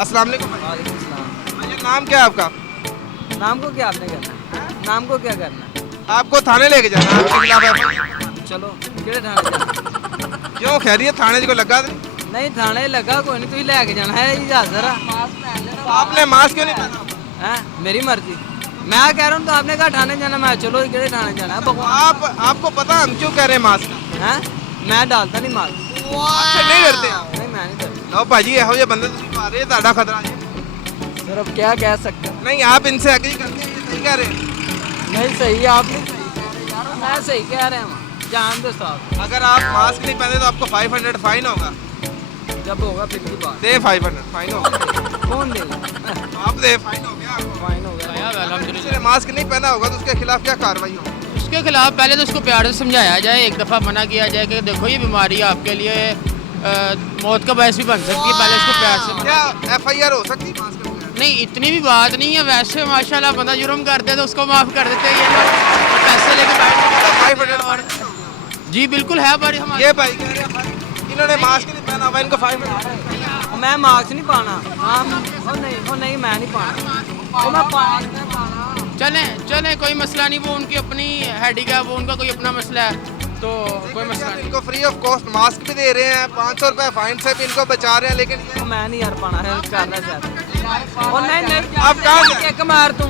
अस्सलाम वालेकुम भाई। वालेकुम सलाम। भैया नाम क्या है आपका? नाम को क्या आपने करना है? नाम को क्या करना है? आपको थाने लेके जाना है, आपके खिलाफ FIR। चलो ਕਿਹੜੇ ਥਾਣੇ ਜਾਣਾ? क्यों खैरियत थाने को लगा दे? नहीं थाने लगा कोई नहीं, ਤੁਸੀਂ ਲੈ ਕੇ ਜਾਣਾ है जी हाजिर तो आपने मास्क क्यों नहीं पहना? है मेरी मर्जी। मैं कह रहा हूँ तो आपने कहा थाने जाना, मैं चलो किहड़े थाने जाना है भगवान। आपको पता हम क्यों कह रहे हैं मास्क? हैं मैं डालता नहीं माल। अच्छा नहीं डरते आप? नहीं मैं नहीं डरता। लो भाजी ਇਹੋ ਜਿਹੇ ਬੰਦੇ ਤੁਸੀਂ ਮਾਰੇ ਤੁਹਾਡਾ ਖਤਰਾ ਜੀ। सर अब क्या कह सकते हैं? नहीं आप इनसे एग्री करते हैं, ये सही कह रहे हैं। नहीं सही है, आप नहीं सही कह रहे यार, मैं सही कह रहे हैं। जान दो साहब, अगर आप मास्क नहीं पहने तो आपको 500 फाइन होगा। जब होगा फिर की बात। दे 500 फाइन होगा। कौन देगा? आप दे फाइन हो गया आपको। फाइन होगा। किसी ने मास्क नहीं पहना होगा तो उसके खिलाफ क्या कार्रवाई होगी? उसके खिलाफ पहले तो उसको प्यार से समझाया जाए, एक दफ़ा मना किया जाए कि देखो ये बीमारी आपके लिए मौत का बायस भी बन सकती है। पहले उसको प्यार से क्या FIR हो सकती है मास्क के बगैर? नहीं, इतनी भी बात नहीं है। वैसे माशाल्लाह बंदा जुर्म करते हैं तो उसको माफ़ कर देते हैं, ये तो पैसे लेके बैठ 500 और जी बिल्कुल है, पर हमारे ये भाई कह रहे हैं इन्होंने मास्क नहीं पहना हुआ इनको 500। मैं मास्क नहीं पाना। हाँ ओ नहीं मैं नहीं पाना। ओ मैं मास्क नहीं पाना। चलें कोई मसला नहीं, वो उनकी अपनी हेडिक है, वो उनका कोई अपना मसला है, तो कोई मसला नहीं। इनको फ्री ऑफ कॉस्ट मास्क भी दे रहे हैं, 500 रुपए फाइन से भी इनको बचा रहे हैं, लेकिन ये ओ मैं नहीं यार पाना, हेल्प करना चाहता। ओ नहीं आप कहाँ से? एक मार तू।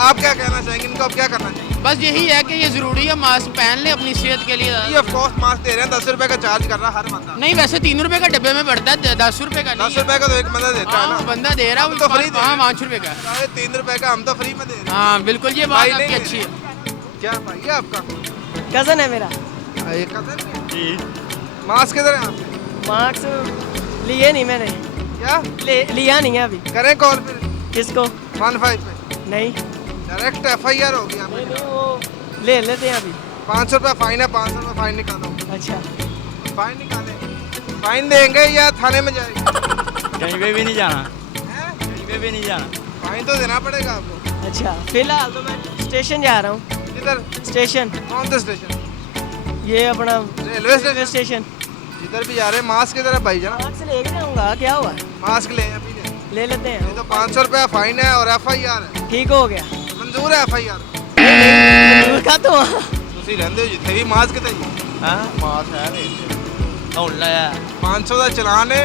आप क्या कहना चाहेंगे? इनको अब क्या करना चाहिए? बस यही है कि ये ज़रूरी है, मास्क पहन ले अपनी सेहत के लिए। फ्री ऑफ कॉस्ट मास्क दे रहे हैं, 10 रुपए का चार्ज कर रहा है हर बंदा। नहीं वैसे 3 रुपए का डब्बे में पड़ता है, 10 रुपए का 10 नहीं। रुपए का तो एक बंदा देता है हाँ, ना। बंदा दे रहा है, हम तो फ्री दे रहे हैं। 5 रुपए का। 3 रुपए का हम तो फ्री में दे रहे हैं। हाँ बिल्कुल, ये बात भाई आपकी नहीं अच्छी दे है। क्या भाई है आपका? कजन है मेरा। ये कजन है? जी। मास्क किधर है आपके? मार्क्स लिए नहीं मैंने। क्या लिया नहीं है अभी। करें कॉल फिर किसको? 15 पे नहीं डायरेक्ट FIR होगी आप। वो ले लेते हैं अभी। 500 रुपए फाइन है, 500 रुपए फाइन निकालो। अच्छा फाइन निकाले, फाइन देंगे या थाने में जाएंगे? कहीं पे भी नहीं जाना, हैं? कहीं पे भी नहीं जाना। फाइन तो देना पड़ेगा आपको। अच्छा फिलहाल तो मैं स्टेशन जा रहा हूँ। इधर स्टेशन कौन सा स्टेशन? ये अपना रेलवे रेलवे स्टेशन। स्टेशन। इधर भी जा रहे हैं, मास्क किधर है भाई जान? मार्क्स लेके जाऊँगा, क्या हुआ? मास्क ले अभी ले। ले लेते ये हैं। तो 500 रुपया फाइन है और FIR है। ठीक हो गया। मंजूर है FIR? का तो ਤੁਸੀਂ ਰਹਿੰਦੇ ਹੋ ਜਿੱਥੇ ਵੀ ਮਾਸਕ ਤੇ ਜੀ? हाँ मास्क है वे ਹੁਣ ਲਾਇਆ। 500 ਦਾ ਚਲਾਨ ਹੈ,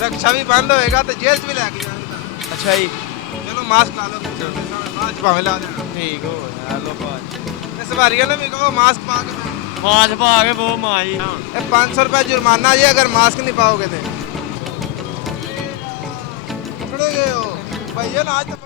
ਰਕਸ਼ਾ ਵੀ ਬੰਦ ਹੋਏਗਾ ਤੇ ਜੇਲ੍ਹ 'ਚ ਵੀ ਲੈ ਕੇ ਜਾਣਗੇ। ਅੱਛਾ ਜੀ, ਚਲੋ ਮਾਸਕ ਲਾ ਲਓ, ਬਾਅਦ 'ਚ ਭਾਵੇਂ ਲਾ ਦੇਣਾ। ਠੀਕ ਹੋ ਗਿਆ ਲੋ ਬਾਜ। ਤੇ ਸਵਾਰੀਆਂ ਨੂੰ ਵੀ ਕਹੋ ਮਾਸਕ ਪਾ ਕੇ ਜਾਓ। ਮਾਸਕ ਪਾ ਕੇ ਬਹੁਤ ਮਾਂ ਜੀ। ਇਹ 500 रुपया जुर्माना जी अगर मास्क नहीं पाओगे तो। पकड़े गए हो भैया ना आज तो